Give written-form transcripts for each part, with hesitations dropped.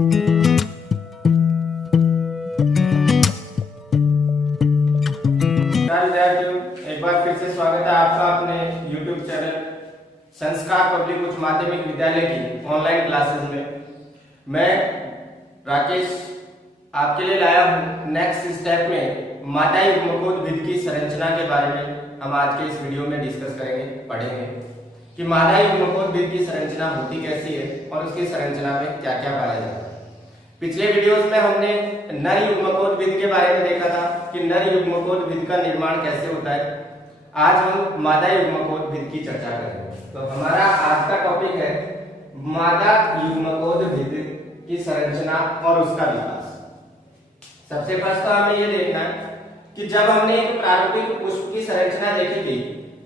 विद्यार्थियों, एक बार फिर से स्वागत है आपका अपने YouTube चैनल संस्कार पब्लिक उच्च माध्यमिक विद्यालय की ऑनलाइन क्लासेस में। मैं राकेश आपके लिए लाया हूँ नेक्स्ट स्टेप में मादा युग्मकोद विधि की संरचना के बारे में। हम आज के इस वीडियो में डिस्कस करेंगे, पढ़ेंगे कि मादा युग्मकोद विधि की संरचना होती कैसी है और उसकी संरचना में क्या क्या पाया जाता है। पिछले वीडियोस में हमने नर युग्मकोद विधि के बारे में देखा था कि नर युग्मकोद विधि का निर्माण कैसे होता है। आज हम मादा युग्मकोद विधि की चर्चा करेंगे। तो हमारा आज का टॉपिक है मादा युग्मकोद विधि की संरचना और उसका विकास। सबसे फर्स्ट तो हमें यह देखना है कि जब हमने एक प्रारूपिक पुष्प की संरचना देखी थी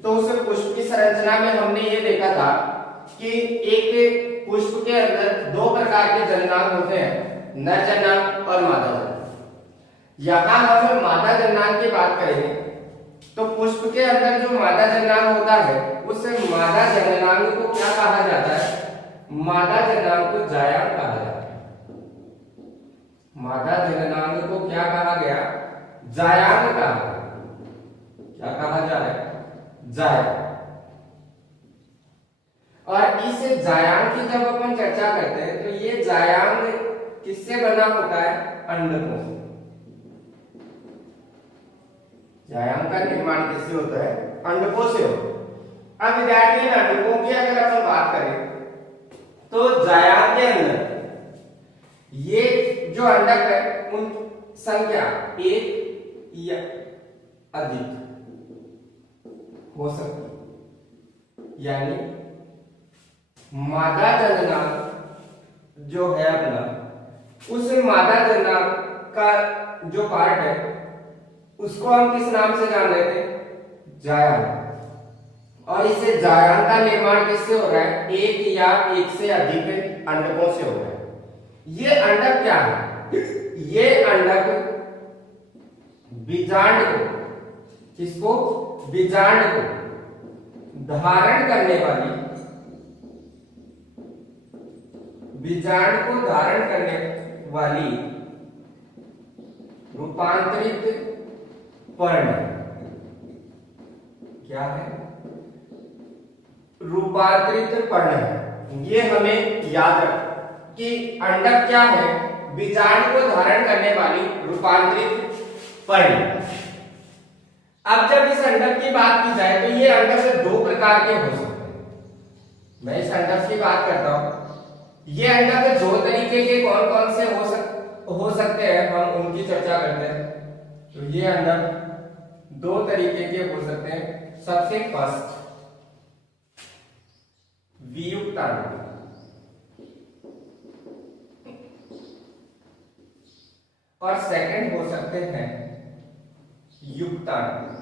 तो उस पुष्प की संरचना में हमने ये देखा था कि एक पुष्प के अंदर दो प्रकार के जननांग होते हैं, नर जननांग और मादा जननांग। यहां हम मादा जननांग की बात करेंगे तो पुष्प के अंदर जो मादा जननांग होता है उस मादा जननांग को क्या कहा जाता है? मादा जननांग को जायांग कहा जाता है। मादा जननांग को क्या कहा गया? जायांग कहा गया। क्या कहा जाए? जायांग। और इस जायांग की जब अपन चर्चा करते हैं तो ये जायांग किससे बना होता है? अंडकों से। जायांग का निर्माण किससे होता है? अंडकों से होता है। अब विद्यार्थी अंडकों की अगर अपन बात करें तो जायांग के अंदर ये जो अंडक है उन संख्या एक या अधिक हो सकती है, यानी मादा जननांग जो है अपना, उस मादा जननांग का जो पार्ट है उसको हम किस नाम से जान लेते हैं? जायांग। और इसे जायांग का निर्माण किससे हो रहा है? एक या एक से अधिक अंडकों से हो रहा है। ये अंडक क्या है? ये अंडक बीजांड को, किसको? बीजांड को धारण करने वाली, बीजांड को धारण करने वाली रूपांतरित पर्ण। क्या है? रूपांतरित पर्ण है। ये हमें याद रख कि अंडक क्या है? बीजांड को धारण करने वाली रूपांतरित पर्ण। अब जब इस अंडक की बात की जाए तो ये अंडक दो प्रकार के हो सकते हैं। मैं इस अंडक की बात करता हूं। ये अंडक दो तरीके के कौन कौन से हो सकते हैं, हम उनकी चर्चा करते हैं। तो ये अंडक दो तरीके के हो सकते हैं। सबसे फर्स्ट वियुक्त अंडक, और सेकंड हो सकते हैं युक्ताणु।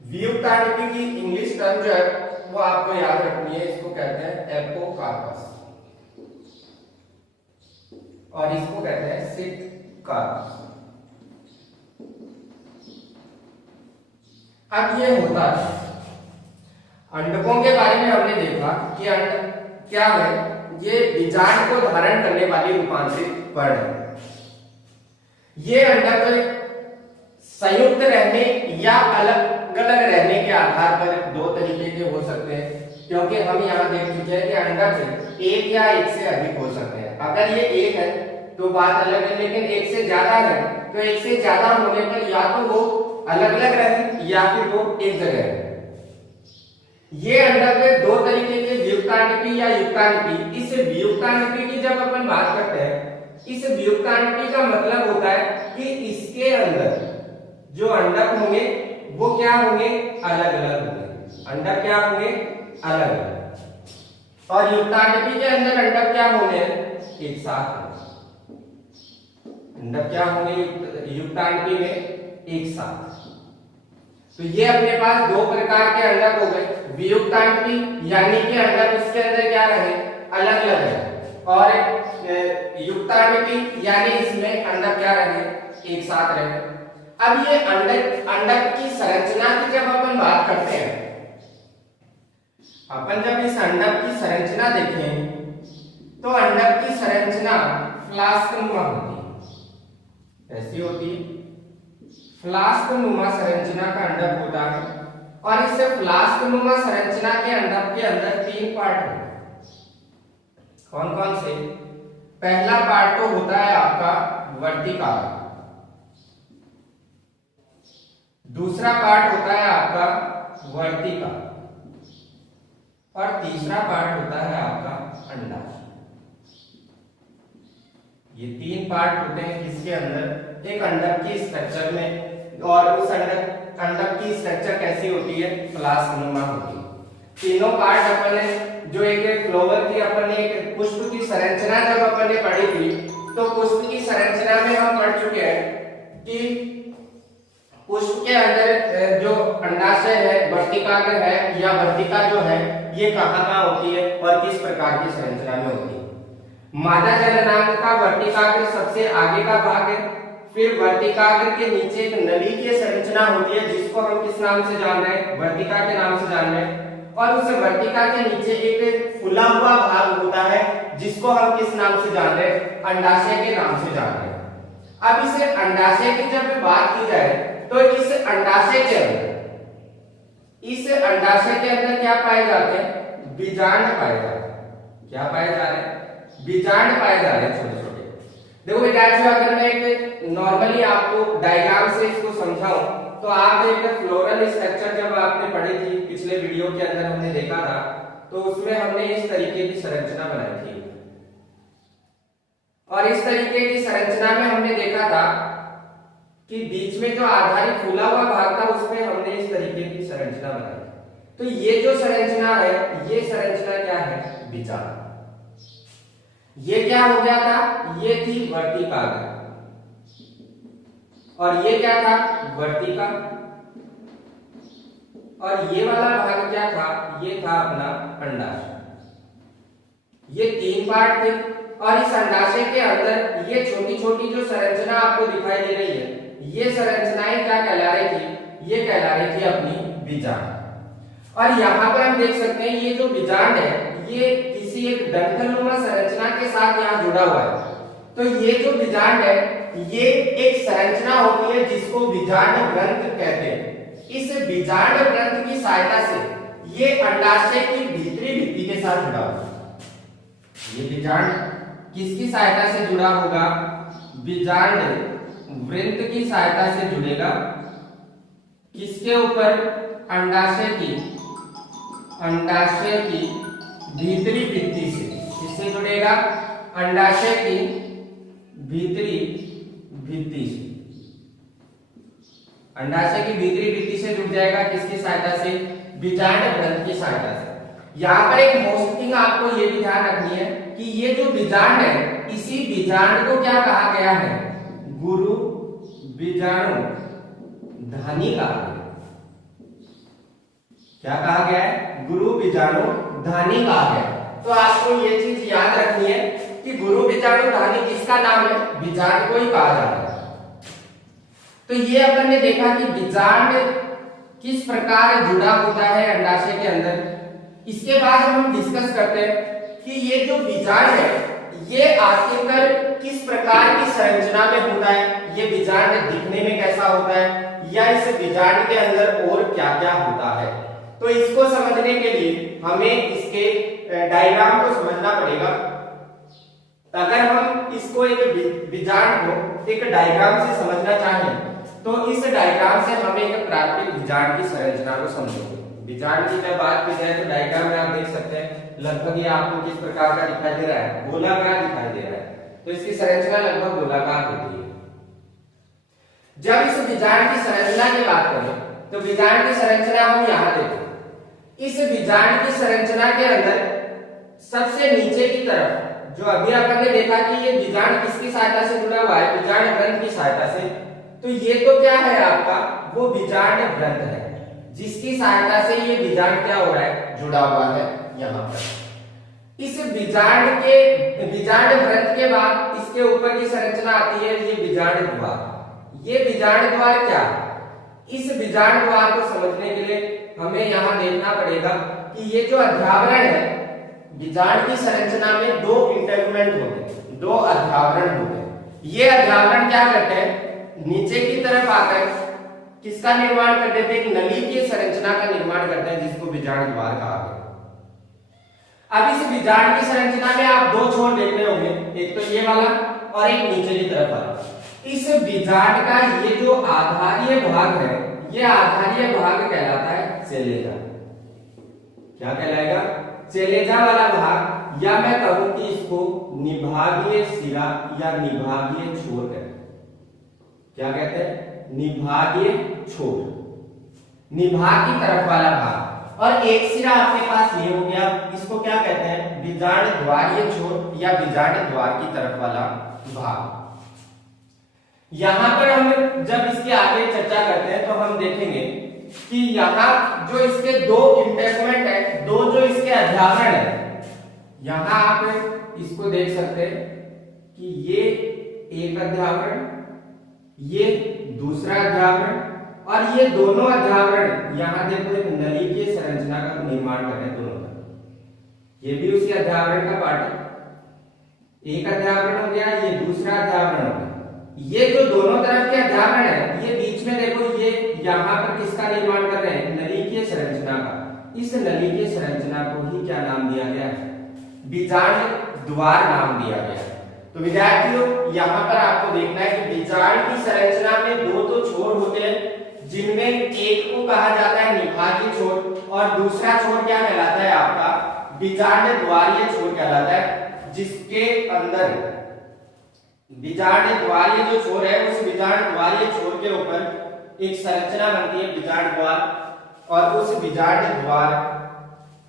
वियुक्ताणु की इंग्लिश टर्म जो है वो आपको याद रखनी है। इसको कहते हैं एपोकार्पस और इसको कहते हैं सिट कार्पस। अब ये होता है, अंडकों के बारे में हमने देखा कि अंडक क्या है? ये बीजांड को धारण करने वाली रूपांतरित पर्ण है। ये अंडक संयुक्त रहने या अलग अलग रहने के आधार पर दो तरीके के हो सकते हैं, क्योंकि हम यहाँ देख चुके हैं कि अंडक एक या एक से अधिक हो सकते हैं। अगर ये एक है तो बात अलग है, लेकिन एक से ज्यादा है तो एक से ज्यादा होने पर या तो वो अलग अलग रहे या फिर वो एक जगह रहे। ये अंडक दो तरीके के वियुक्ताणुकी या युक्ताणुकी। इस वियुक्ताणुकी की जब अपन बात करते हैं, इस वियुक्ताणुकी का मतलब होता है कि इसके अंदर जो अंडक होंगे वो क्या होंगे? अलग अलग होंगे। अंडक क्या होंगे? अलग अलग। और युक्ताणुकी के अंदर अंडक क्या होंगे? एक साथ होंगे। अंडक क्या होंगे युक्ताणुकी में? एक साथ। तो ये अपने पास दो प्रकार के अंडक हो गए। वियुक्ताणुकी यानी कि अंडक इसके अंदर क्या रहे? अलग अलग है। और युक्ताणुकी यानी इसमें अंडक क्या रहे? एक साथ रहे। अब ये अंडक की संरचना की जब अपन बात करते हैं अपन जब इस अंडक की संरचना देखें तो अंडक की संरचना फ्लास्क नुमा होती है। ऐसी होती है, फ्लास्क नुमा संरचना का अंडक होता है। और इस फ्लास्क नुमा संरचना के अंडक के अंदर 3 पार्ट होते हैं। कौन कौन से? पहला पार्ट तो होता है आपका वर्तिकाग्र, दूसरा पार्ट होता है आपका वर्तिका, और तीसरा पार्ट होता है आपका अंडाशय। ये 3 पार्ट होते हैं किसके अंदर? एक अंडक की स्ट्रक्चर में। और उस अंडक की स्ट्रक्चर कैसी होती है? फ्लास्क नुमा होती है। तीनों पार्ट अपन ने जो एक फ्लावर की अपन ने एक पुष्प की संरचना जब अपन ने पढ़ी थी, तो पुष्प की संरचना में हम पढ़ चुके हैं कि पुष्प के अंदर जो अंडाशय है, वर्तिकाग्र है या वर्तिका जो है, ये कहाँ होती है और किस प्रकार की संरचना में होती है। मादा जननांग का वर्तिकाग्र सबसे आगे का भाग है। फिर वर्तिकाग्र के नीचे एक नली की संरचना होती है जिसको हम किस नाम से जान रहे हैं? वर्तिका के नाम से जान रहे हैं। और उस वर्तिका के नीचे एक फूला हुआ भाग होता है जिसको हम किस नाम से जान रहे हैं? अंडाशय के नाम से जान रहे हैं। अब इस अंडाशय की जब बात की जाए तो इस अंडाशय के अंदर क्या पाए जाते हैं? बीजांड पाए जाते हैं। क्या पाए जा रहे हैं? बीजांड पाए जा रहे हैं, छोटे छोटे। देखो विद्यार्थियों, अगर मैं एक नॉर्मली आपको डायग्राम से इसको समझाऊं तो आप एक फ्लोरल स्ट्रक्चर जब आपने पढ़ी थी पिछले वीडियो के अंदर हमने देखा था, तो उसमें हमने इस तरीके की संरचना बनाई थी। और इस तरीके की संरचना में हमने देखा था कि बीच में जो आधारित फूला हुआ भाग था उसमें हमने इस तरीके की संरचना बनाई। तो ये जो संरचना है, ये संरचना क्या है? बीजांड। ये क्या हो गया था? ये थी वर्तिकाग्र, और ये क्या था? वर्तिका। और ये वाला भाग क्या था? ये था अपना अंडाशय। ये 3 पार्ट थे। और इस अंडाशय के अंदर ये छोटी छोटी जो संरचना आपको दिखाई दे रही है, ये संरचनाएं क्या कहला रही थी? ये कहला रही थी अपनी बीजांड। और यहाँ पर हम देख सकते हैं ये जो बीजांड है ये किसी एक डंठलनुमा संरचना के साथ यहाँ जुड़ा हुआ है। तो ये जो बीजांड है ये एक संरचना होती है जिसको बीजांड ग्रंथ कहते हैं। इस बीजांड ग्रंथ की सहायता से ये अंडाशय की भीतरी भित्ति के साथ जुड़ा हुआ है। ये बीजांड किसकी सहायता से जुड़ा होगा? बीजांड वृंत की सहायता से जुड़ेगा। किसके ऊपर? अंडाशय की भीतरी भित्ति से। किससे जुड़ेगा? अंडाशय की भीतरी भित्ति से। अंडाशय की भीतरी भित्ति से जुड़ जाएगा। किसकी सहायता से? बीजांड ग्रंथ की सहायता से। यहाँ पर एक मोस्ट थिंग आपको ये भी ध्यान रखनी है कि ये जो बीजांड है, इसी बीजांड को क्या कहा गया है? गुरु बीजाणु धानी कहा गया। क्या कहा गया है? गुरु बीजाणु धानी कहा गया। तो आपको ये चीज याद रखनी है कि गुरु बीजाणु धानी किसका नाम है? बीजांड को ही कहा जाता है। तो ये अपन ने देखा कि बीजांड किस प्रकार जुड़ा होता है अंडाशय के अंदर। इसके बाद हम डिस्कस करते हैं कि ये जो बीजांड है ये आखिरकार किस प्रकार की संरचना में होता है, ये बीजांड दिखने में कैसा होता है, या इस बीजांड के अंदर और क्या क्या होता है। तो इसको समझने के लिए हमें इसके डायग्राम को समझना पड़ेगा। अगर हम इसको एक बीजांड को एक डायग्राम से समझना चाहें तो इस डायग्राम से हम एक प्राथमिक बीजांड की संरचना को समझेंगे। बीजांड की जब बात की जाए तो डायग्राम में आप देख सकते हैं लगभग ये आपको किस प्रकार का दिखाई दे रहा है? गोलाकार दिखाई दे रहा है। तो इसकी संरचना लगभग गोलाकार होती है। जब इस बीजांड की संरचना की बात करें तो बीजांड की संरचना हम यहाँ देखें। इस बीजांड की संरचना के अंदर सबसे नीचे की तरफ जो अभी अपन ने देखा कि ये बीजांड किसकी सहायता से जुड़ा हुआ है? बीजांड ग्रंथ की सहायता से। तो ये तो क्या है आपका? वो बीजांड ग्रंथ है जिसकी सहायता से ये बीजांड क्या हो रहा है? जुड़ा हुआ है यहाँ पर। इस बीजांड ग्रंथ के बाद इसके ऊपर की संरचना आती है ये बीजांड द्वार। ये बीजांड द्वार क्या? इस बीजांड द्वार को समझने के लिए हमें यहाँ देखना पड़ेगा कि ये जो अध्यावरण है, बीजांड की संरचना में दो इंटेगुमेंट होते हैं, दो अध्यावरण होते हैं। ये अध्यावरण क्या करते हैं, नीचे की तरफ आकर किसका निर्माण कर देते हैं, एक नली की संरचना का निर्माण करते हैं, जिसको बीजांड द्वार कहा गया। अब इस बीजांड की संरचना में आप दो छोर देख रहे होंगे, एक तो ये वाला और एक नीचे की तरफ वाला। इस बीजांड का ये जो आधारीय भाग है, ये आधारीय भाग कहलाता है सेलेजा। क्या कहलाएगा, सेलेजा वाला भाग, या मैं कहूं कि इसको निभागीय सिरा या निभागीय छोर कहते हैं। क्या कहते हैं, निभागीय छोर, निभाग की तरफ वाला भाग। और एक सिरा आपके पास ये हो गया, इसको क्या कहते हैं, बीजांड द्वारीय छोर या बीजांड द्वार की तरफ वाला भाग। यहां पर हम जब इसके आगे चर्चा करते हैं तो हम देखेंगे कि यहां जो इसके दो इंटेगुमेंट है, दो जो इसके अध्यावरण है, यहां आप इसको देख सकते हैं कि ये एक अध्यावरण, ये दूसरा अध्यावरण, और ये दोनों अध्यावरण यहां देखो एक नली की संरचना का निर्माण कर रहे हैं दोनों तरफ। ये भी उसी अध्यावरण का पार्ट है, एक अध्यावरण हो गया, ये दूसरा अध्यावरण हो गया। ये जो दोनों तरफ के अध्यावरण है, ये बीच में देखो, ये यहां पर किसका निर्माण कर रहे हैं, नली की संरचना का। इस नली की संरचना को ही क्या नाम दिया गया है, बीजांड द्वार नाम दिया गया है। तो विद्यार्थियों, यहां पर आपको देखना है कि बीजांड की संरचना में दो तो छोर होते हैं, जिनमें एक को कहा जाता है निभागीय छोर और दूसरा छोर क्या कहलाता है आपका, बीजांड द्वारीय छोर कहलाता है, जिसके अंदर बीजांड द्वारीय जो छोर है, उस बीजांड द्वारीय छोर के ऊपर एक संरचना बनती है बीजांड द्वार, और उस बीजांड द्वार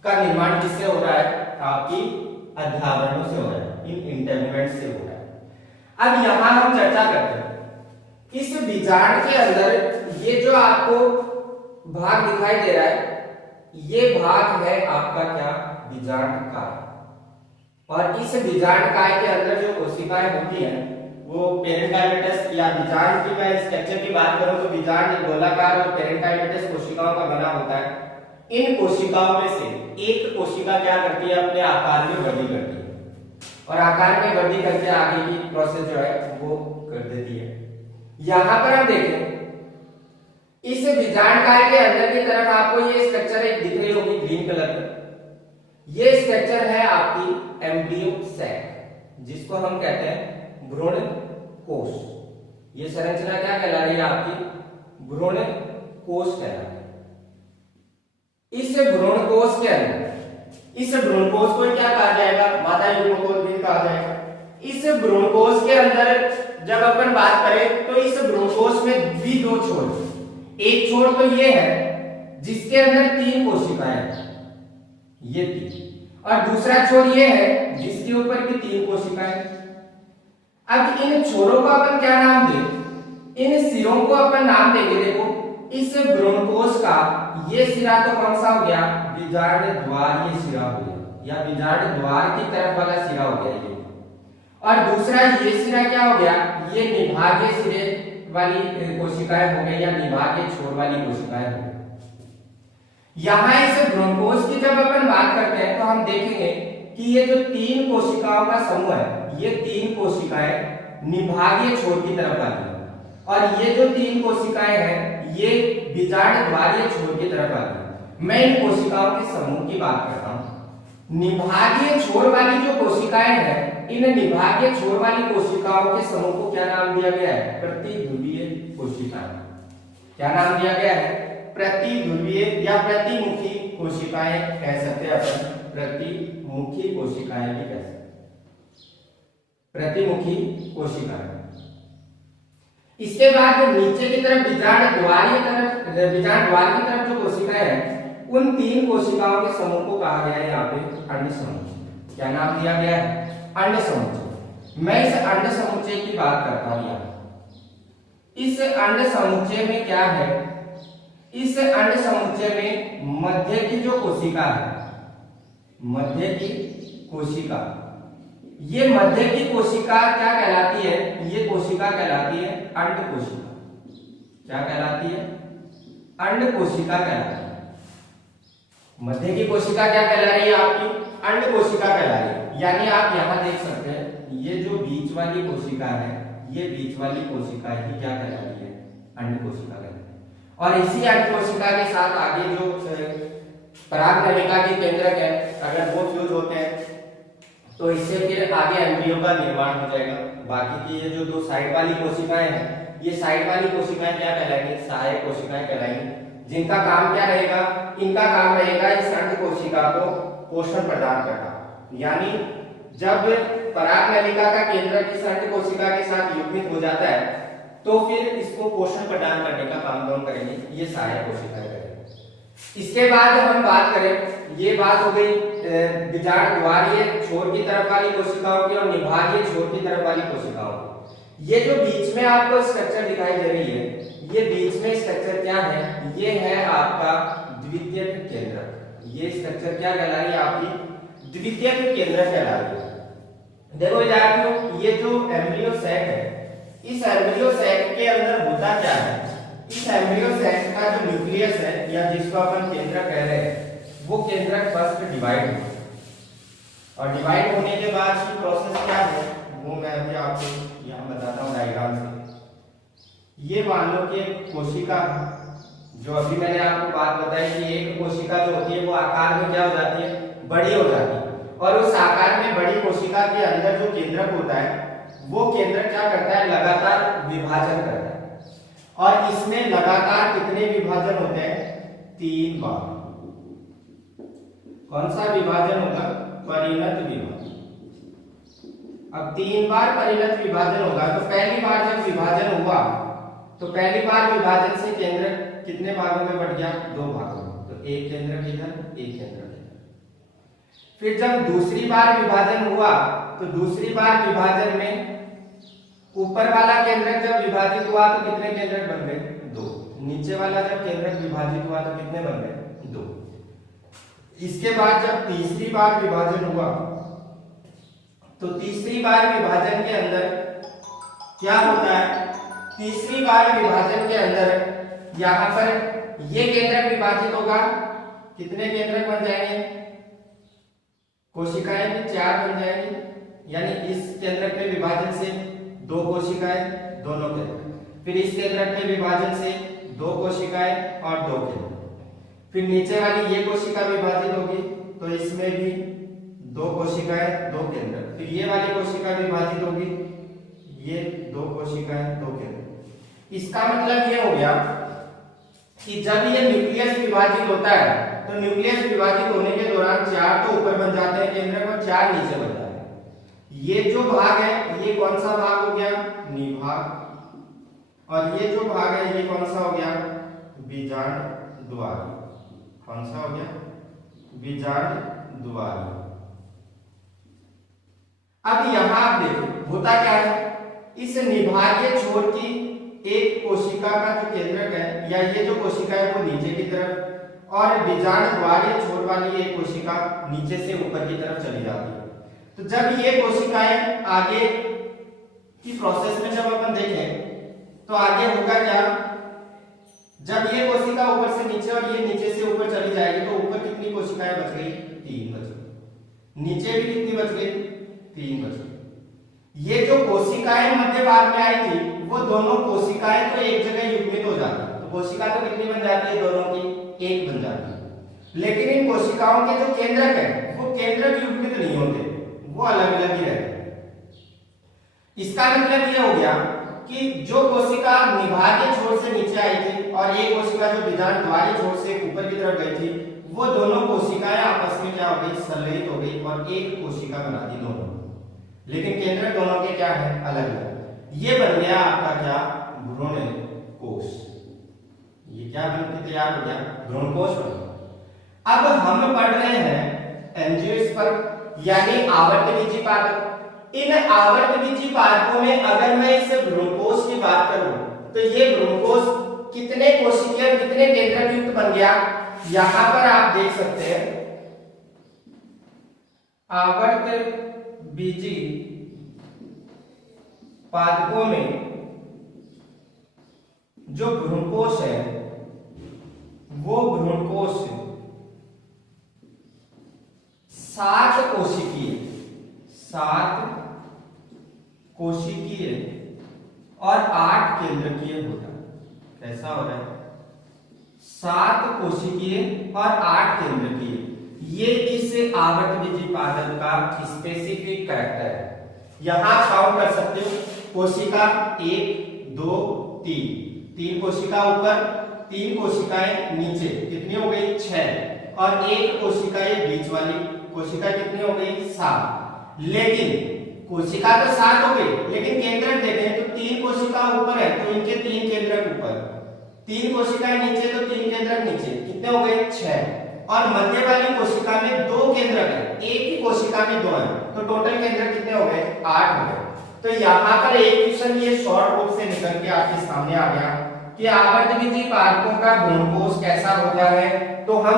का निर्माण किससे हो रहा है, आपकी अध्यावरणों से हो रहा है, इन इंटेगुमेंट से हो रहा है। अब यहां हम चर्चा करते हैं, इस बीजांड के अंदर ये जो आपको भाग दिखाई दे रहा है, ये भाग है आपका क्या, बीजांड काय। और इस बीजांड काय के अंदर जो कोशिकाएं होती हैं, वो पेरेंकाइमेटस या बीजांड की मैं स्ट्रक्चर की बात करूं तो बीजांड गोलाकार और पेरेंकाइमेटस कोशिकाओं का बना होता है। इन कोशिकाओं में से एक कोशिका क्या करती है, अपने आकार में वृद्धि करती है, और आकार में वृद्धि करके आगे की प्रोसेस जो है वो कर देती है। यहां पर हम देखें, इस बीजांड काय के अंदर की तरफ आपको ये स्ट्रक्चर एक दिख रही होगी ग्रीन कलर में, ये स्ट्रक्चर है आपकी एम्ब्रियो सैक, जिसको हम कहते हैं भ्रूण कोश। ये संरचना क्या कहला रही है आपकी, भ्रूण कोश कहला रही है। इस भ्रूण कोश के अंदर, इस भ्रूण कोश को क्या कहा जाएगा, मादा युग्म कोश भी कहा जाएगा। इस भ्रूण कोश के अंदर जब अपन बात करें तो इस भ्रूण कोश में भी दो छोर, एक छोर तो ये है जिसके अंदर तीन कोशिकाएं हैं, ये तीन, और दूसरा छोर ये है जिसके ऊपर भी तीन कोशिकाएं। अब इन छोरों को अपन क्या नाम दें, इन सिरों को अपन नाम देंगे, देखो इस भ्रूणकोश का ये सिरा तो कौन सा हो गया, बीजांड द्वारीय सिरा हो गया, या बीजांड द्वार की तरफ वाला सिरा हो गया ये, और दूसरा ये सिरा क्या हो गया, ये निभागीय सिरे वाली कोशिकाएं हो गई, या निभागीय छोर वाली कोशिकाएं हो गई। यहां इस भ्रूणकोश की जब अपन बात करते हैं तो हम देखेंगे कि ये जो तीन कोशिकाओं का समूह है, ये तीन कोशिकाएं निभागीय छोर की तरफ आती है, और ये जो तीन कोशिकाएं हैं ये बीजांड द्वारीय छोर की तरफ आती है। मैं इन कोशिकाओं के समूह की बात करता हूं। निभागीय छोर वाली जो कोशिकाएं हैं, इन निभागीय छोर वाली कोशिकाओं के समूह को क्या नाम दिया गया है, प्रतिध्रुवीय कोशिकाएं। क्या नाम दिया गया है, प्रतिध्रुवीय या प्रतिमुखी कोशिकाएं कह सकते हैं अपन, प्रतिमुखी कोशिकाएं भी कह सकते हैं, प्रतिमुखी कोशिकाएं। इसके बाद नीचे की तरफ बीजांड द्वार की तरफ जो कोशिकाएं हैं, उन तीन कोशिकाओं के समूह को कहा गया है यहाँ पे अंड समुच्चय। क्या नाम दिया गया है, अंड समुच्चय। मैं इस अंड समुच्चय की बात करता हूं यहाँ। इस अंड समुच्चय में क्या है, इस अंड समुच्चय में मध्य की जो कोशिका है, मध्य की कोशिका, ये मध्य की कोशिका क्या कहलाती है, ये कोशिका कहलाती है अंड कोशिका। क्या कहलाती है, अंड कोशिका कहलाती है। मध्य की कोशिका क्या कहला रही है आपकी? अंड कोशिका कहला रही है। यानी आप यहाँ देख सकते हैं ये जो बीच वाली कोशिका है, ये बीच वाली कोशिका ही क्या कहला रही है? अंड कोशिका कहला रही है। और इसी अंड कोशिका के साथ आगे जो पराग नलिका के केंद्रक है, अगर वो फ्यूज होते हैं तो इससे फिर आगे एम्ब्रियो का निर्माण हो जाएगा। बाकी की ये जो दो साइड वाली कोशिकाएं हैं, ये साइड वाली कोशिकाएं क्या कहलाएंगी? सहायक कोशिकाएं कहलाएंगी, जिनका काम क्या रहेगा? इनका काम रहेगा इस अंड कोशिका को पोषण प्रदान करना। यानी जब पराग नलिका का केंद्रक इस अंड कोशिका के साथ युग्मित हो जाता है तो फिर इसको पोषण प्रदान करने का काम कौन करेंगे? ये सहायक कोशिकाएं करेंगे। इसके बाद हम बात करें, ये बात हो गई बीजांड द्वारीय छोर की तरफ वाली कोशिकाओं की और निभागीय छोर की तरफ वाली कोशिकाओं की। ये जो बीच में आपको स्ट्रक्चर दिखाई दे रही है, ये बीच में स्ट्रक्चर क्या है? ये है आपका द्वितीयक केंद्रक। ये स्ट्रक्चर क्या कहला रही है? आपकी द्वितीयक केंद्रक कहला रही है। देखो विद्यार्थियों, ये जो एम्ब्रियो सैक है, इस एम्ब्रियो सैक के अंदर होता क्या है? इस एम्ब्रियो सैक का जो न्यूक्लियस है या जिसको अपन केंद्रक कह रहे हैं, वो केंद्रक फर्स्ट डिवाइड हो, और डिवाइड होने के बाद की प्रोसेस क्या है वो मैं अभी आपको यहाँ बताता हूँ डायग्राम से। ये मान लो कि कोशिका, जो अभी मैंने आपको बात बताई कि एक कोशिका जो होती है वो आकार में क्या हो जाती है? बड़ी हो जाती है। और उस आकार में बड़ी कोशिका के अंदर जो केंद्रक होता है, वो केंद्रक क्या करता है? लगातार विभाजन करता है। और इसमें लगातार कितने विभाजन होते हैं? 3 बार। कौन सा विभाजन होगा? परिणत विभाजन। अब 3 बार परिणत विभाजन होगा। तो पहली बार जब विभाजन हुआ तो पहली बार विभाजन से केंद्रक कितने भागों में बढ़ गया? 2 भागों में। तो एक केंद्रक इधर, एक केंद्रक इधर। फिर जब दूसरी बार विभाजन हुआ तो दूसरी बार विभाजन में ऊपर वाला केंद्रक जब विभाजित हुआ तो कितने केंद्रक बन गए? 2। नीचे वाला जब केंद्रक विभाजित हुआ तो कितने बन गए? 2। इसके बाद जब तीसरी बार विभाजन हुआ तो तीसरी बार विभाजन के अंदर क्या होता है? तीसरी बार विभाजन के अंदर यहां पर ये केंद्रक विभाजित होगा। कितने केंद्रक बन जाएंगे? कोशिकाएं भी 4 बन जाएंगी। यानी इस केंद्रक में विभाजन से 2 कोशिकाएं, दोनों केंद्रक। फिर इस केंद्रक में विभाजन से 2 कोशिकाएं और 2 केंद्रक। फिर नीचे वाली ये कोशिका विभाजित होगी तो इसमें भी 2 कोशिकाएं, 2 केंद्रक। फिर ये वाली कोशिका विभाजित होगी, ये 2 कोशिकाएं, 2 केंद्रक। इसका मतलब ये हो गया कि जब ये न्यूक्लियस विभाजित होता है तो न्यूक्लियस विभाजित होने के दौरान 4 तो ऊपर बन जाते हैं केंद्रक और 4 नीचे बन जाते हैं। ये जो भाग है ये कौन सा भाग हो गया? निभाग। और ये जो भाग है ये कौन सा हो गया? बीजांड द्वारी। कौन सा हो गया? बीजांड द्वारी। अब यहां आप देखो होता क्या है? इस निभागीय छोर की एक कोशिका का जो केंद्रक है या ये जो कोशिका है वो नीचे की तरफ, और बीजांड द्वारीय छोर वाली एक कोशिका नीचे से ऊपर की तरफ चली जाती है। तो जब ये कोशिकाएं आगे की प्रोसेस में जब अपन देखें तो आगे होगा क्या? जब ये कोशिका ऊपर से नीचे और ये नीचे से ऊपर चली जाएगी तो ऊपर कितनी कोशिकाएं बच गई? 3 बच गई। नीचे भी कितनी बच गई? 3 बच गई। ये जो कोशिकाएं मध्य भाग में आई थी वो दोनों कोशिकाएं तो एक जगह युग्मित हो जाती है। तो कोशिका तो कितनी बन जाती है? दोनों की 1 बन जाती है। लेकिन इन कोशिकाओं के जो केंद्रक है वो केंद्रक युग्मित नहीं होते, वो अलग अलग ही रहते हैं। इसका मतलब ये हो गया कि जो कोशिका निभागीय छोर से नीचे आई थी और एक कोशिका जो बीजांड द्वारीय छोर से ऊपर की तरफ गई थी, वो दोनों कोशिकाएं आपस में क्या हो गई? संलयित हो गई और एक कोशिका बना दी दोनों। लेकिन केंद्रक दोनों के क्या है? अलग अलग। ये बन गया आपका क्या? भ्रूण कोश। ये क्या बन के तैयार हो गया? भ्रूण कोश बन गया। अब हम पढ़ रहे हैं एंजियोस्पर्म यानी आवर्तबीजी पादप। इन आवर्तबीजी पादपों में अगर मैं इस भ्रूणकोश की बात करूं तो ये भ्रूणकोश कितने कोशिकीय कितने केंद्रक युक्त बन गया? यहां पर आप देख सकते हैं आवर्तबीजी पादपों में जो भ्रूणकोश है वो भ्रूणकोश 7 कोशिकीय और 8 केंद्रकीय होता है। कैसा हो रहा है? 7 कोशिकीय और 8 केंद्रकीय, ये इस आवर्त बीजी पादप का स्पेसिफिक कैरेक्टर है। यहां काउंट कर सकते हो, कोशिका 1 2 3 कोशिका ऊपर, 3 कोशिकाएं नीचे, कितनी हो गई? 6, और 1 कोशिका ये बीच वाली कोशिका कितनी हो गई? 7। लेकिन कोशिका तो 7 हो गई, लेकिन केंद्रक देखें तो 3 कोशिका ऊपर है तो इनके 3 केंद्रक ऊपर, 3 कोशिकाएं नीचे तो 3 केंद्रक नीचे, कितने हो गए? 6। और मध्य वाली कोशिका में 2 केंद्रक है, एक ही कोशिका में 2 है, तो टोटल केंद्रक कितने हो गए? 8 हो गए। तो यहाँ पर एक क्वेश्चन ये शॉर्ट रूप से निकल के आपके सामने आ गया कि आवर्तबीजी पादपों का भ्रूणकोश कैसा होता है। तो हम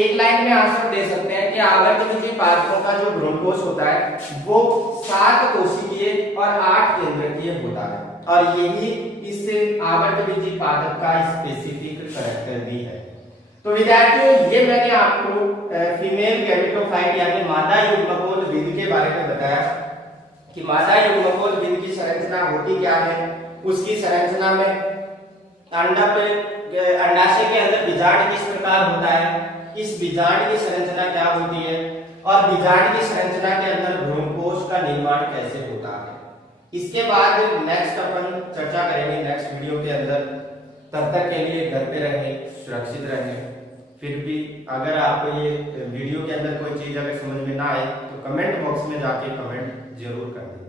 एक लाइन में आंसर दे सकते हैं कि आवर्तबीजी पादपों का जो भ्रूणकोश होता है वो 7 कोशिकीय और 8 केंद्रकीय होता है, और यही इस आवर्तबीजी पादप का स्पेसिफिक कैरेक्टर भी है। तो विद्यार्थियों, ये मैंने आपको फीमेल गैमेटोफाइट यानी मादा युग्मकोल विधि के बारे में बताया कि मादा युग्मकोल विधि की संरचना होती क्या है। उसकी संरचना में अंडाशय के अंदर बीजांड किस प्रकार होता है, इस बीजांड की संरचना क्या होती है, और बीजांड की संरचना के अंदर भ्रूणकोश का निर्माण कैसे होता है। इसके बाद नेक्स्ट अपन चर्चा करेंगे नेक्स्ट वीडियो के अंदर। तब तक के लिए घर पे रहें, सुरक्षित रहें। फिर भी अगर आप ये वीडियो के अंदर कोई चीज अगर समझ में ना आए तो कमेंट बॉक्स में जाके कमेंट जरूर करें।